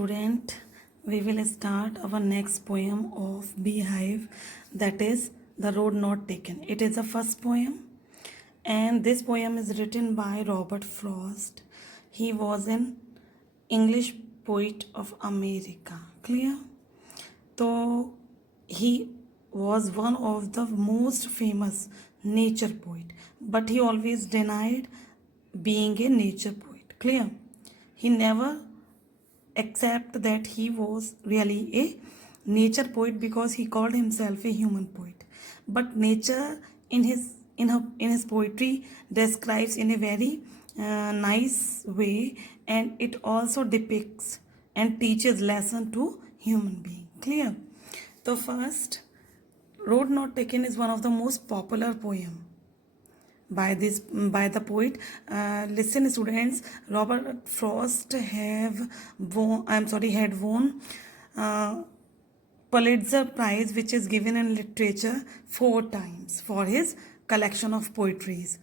student, we will start our next poem of Beehive, that is The Road Not Taken. It is the first poem, and this poem is written by Robert Frost. He was an English poet of America. Clear? So he was one of the most famous nature poet, but he always denied being a nature poet. Clear? He never accept that he was really a nature poet because he called himself a human poet. But nature in his poetry describes in a very nice way, and it also depicts and teaches lesson to human being. Clear? So first, Road Not Taken is one of the most popular poem by the poet. Listen, students, Robert Frost had won uh, Pulitzer Prize, which is given in literature 4 times for his collection of poetries.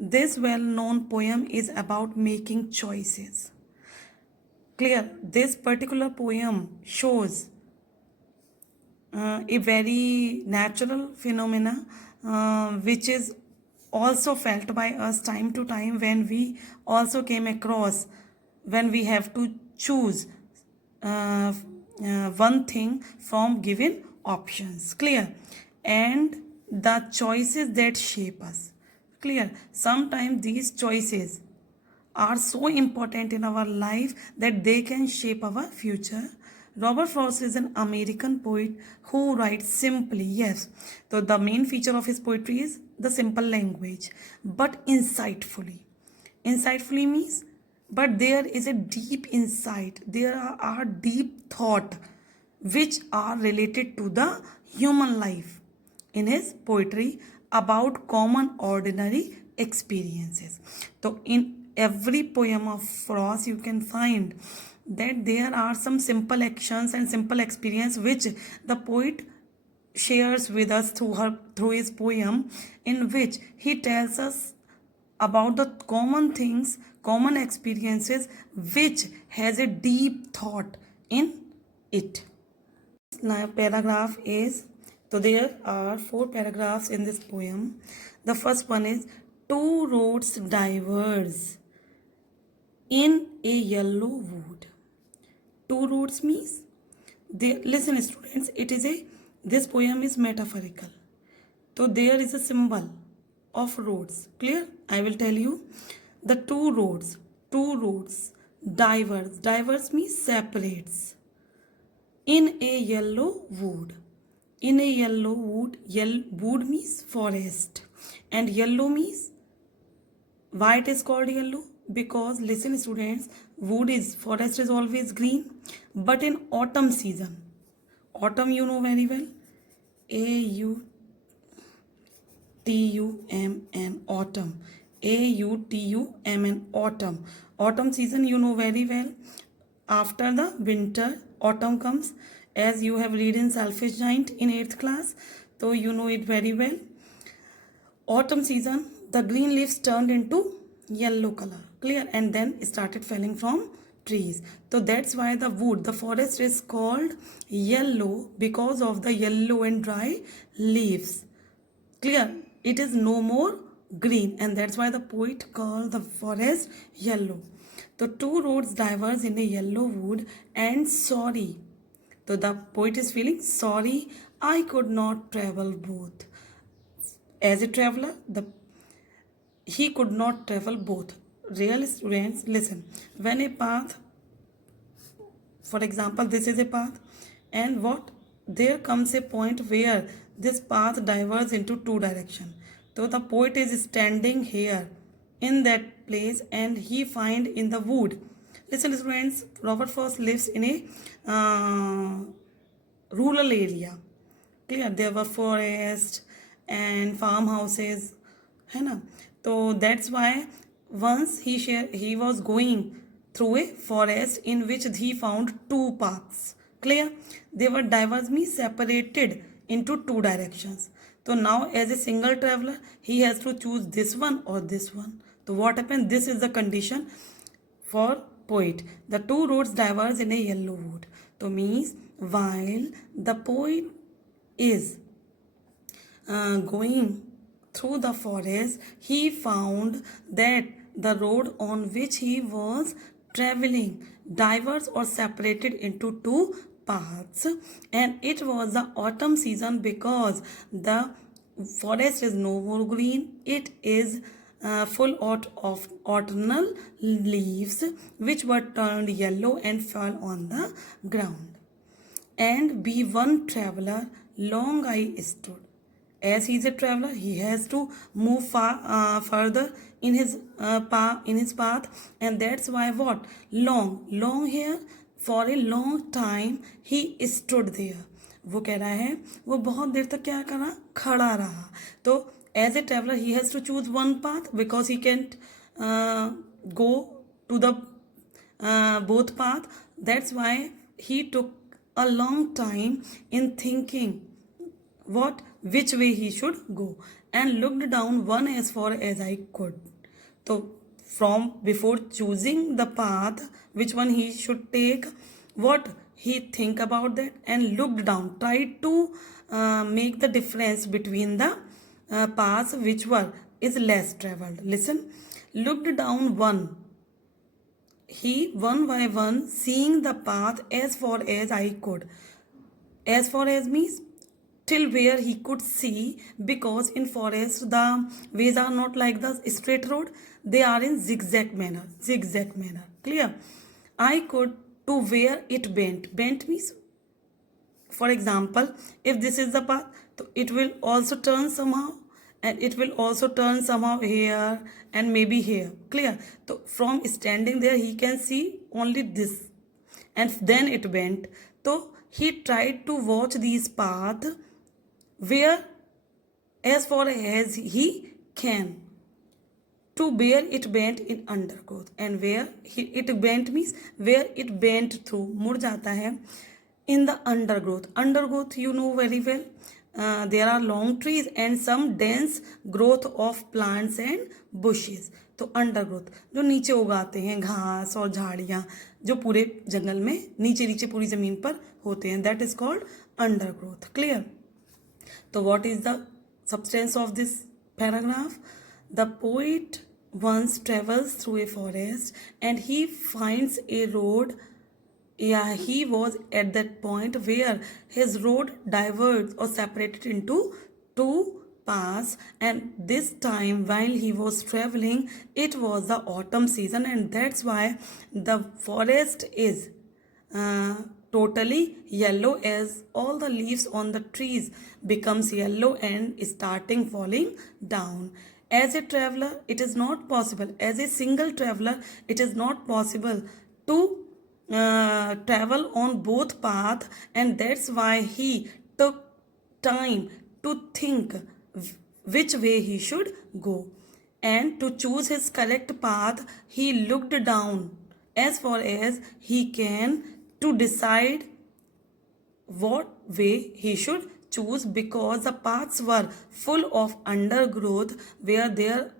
This well-known poem is about making choices. Clear? This particular poem shows a very natural phenomena which is also felt by us time to time when we also came across when we have to choose one thing from given options. Clear? And the choices that shape us. Clear? Sometimes these choices are so important in our life that they can shape our future. Robert Frost is an American poet who writes simply, yes. So the main feature of his poetry is the simple language, but insightfully. Insightfully means, but there is a deep insight. There are deep thought which are related to the human life in his poetry about common ordinary experiences. So in every poem of Frost you can find that there are some simple actions and simple experience which the poet shares with us through his poem, in which he tells us about the common things, common experiences which has a deep thought in it. Now paragraph is, so there are 4 paragraphs in this poem. The first one is, two roads diverge in a yellow wood. Two roads means, listen students, this poem is metaphorical. So there is a symbol of roads. Clear? I will tell you. The two roads diverge. Diverge means separates in a yellow wood. In a yellow wood, wood means forest, and yellow means, why it is called yellow? Because listen students, forest is always green, but in autumn season, autumn you know very well, AUTUMN, autumn, AUTUMN, autumn. Autumn season you know very well. After the winter, autumn comes, as you have read in Selfish Giant in 8th class, so you know it very well. Autumn season, the green leaves turned into yellow color. Clear? And then started falling from trees. So that's why the forest is called yellow, because of the yellow and dry leaves. Clear? It is no more green, and that's why the poet called the forest yellow. The two roads diverge in a yellow wood, and sorry. So the poet is feeling sorry, I could not travel both. As a traveler, he could not travel both. Real students, listen. When a path, for example, this is a path, and what? There comes a point where this path diverges into 2 directions. So the poet is standing here in that place, and he find in the wood. Listen, students, Robert Frost lives in a rural area. Clear? There were forests and farmhouses, है ना? So that's why once he was going through a forest in which he found 2 paths. Clear? They were diverse, means separated into 2 directions. So now as a single traveler, he has to choose this one or this one. So what happened? This is the condition for poet. The two roads diverge in a yellow wood. So means while the poet is going through the forest, he found that the road on which he was traveling diverged or separated into two paths, and it was the autumn season because the forest is no more green. It is full of autumnal leaves which were turned yellow and fell on the ground. And be one traveler, long I stood. As he is a traveler, he has to move further in his path, and that's why what long here for a long time he stood there. वो कह रहा है वो बहुत देर तक क्या करा, खड़ा रहा. तो as a traveler he has to choose one path because he can't go to the both path. That's why he took a long time in thinking which way he should go, and looked down one as far as I could. So from before choosing the path which one he should take, what he think about that, and looked down, tried to make the difference between the paths which were is less traveled. Listen, looked down one, he one by one seeing the path as far as I could. As far as means till where he could see, because in forest the ways are not like the straight road, they are in zigzag manner. Clear? I could to where it bent means, for example, if this is the path, so it will also turn somehow, and it will also turn somehow here and maybe here. Clear? So from standing there he can see only this, and then it bent. So he tried to watch these paths where as far as he can, to where it bent in undergrowth, and where it bent means where it bent through, मुड़ जाता है in the undergrowth you know very well. There are long trees and some dense growth of plants and bushes. तो undergrowth जो नीचे उगाते हैं, घास और झाड़ियाँ जो पूरे जंगल में नीचे पूरी ज़मीन पर होते हैं, that is called undergrowth. Clear? So what is the substance of this paragraph? The poet once travels through a forest and he finds a road. Yeah, he was at that point where his road diverged or separated into two paths, and this time while he was traveling, it was the autumn season, and that's why the forest is totally yellow, as all the leaves on the trees becomes yellow and starting falling down. As a traveler, it is not possible, as a single traveler, it is not possible to travel on both paths, and that's why he took time to think which way he should go, and to choose his correct path he looked down as far as he can to decide what way he should choose, because the paths were full of undergrowth where there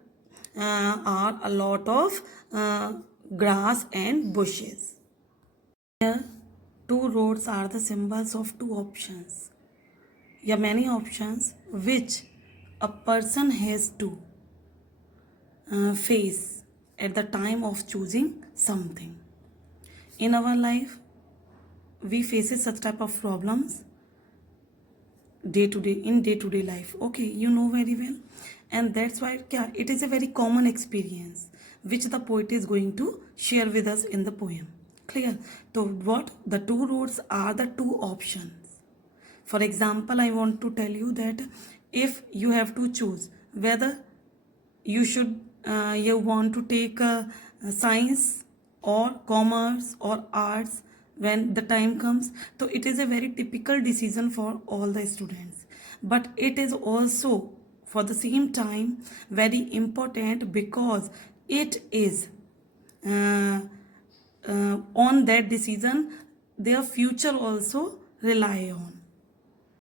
are a lot of grass and bushes. Here, two roads are the symbols of two options. Yeah, many options which a person has to face at the time of choosing something. In our life, we face such type of problems day to day life. Okay, you know very well, and that's why it is a very common experience which the poet is going to share with us in the poem. Clear? So what the two roads are the two options. For example, I want to tell you that if you have to choose whether you should you want to take science or commerce or arts when the time comes, so it is a very typical decision for all the students, but it is also for the same time very important, because it is on that decision their future also rely on.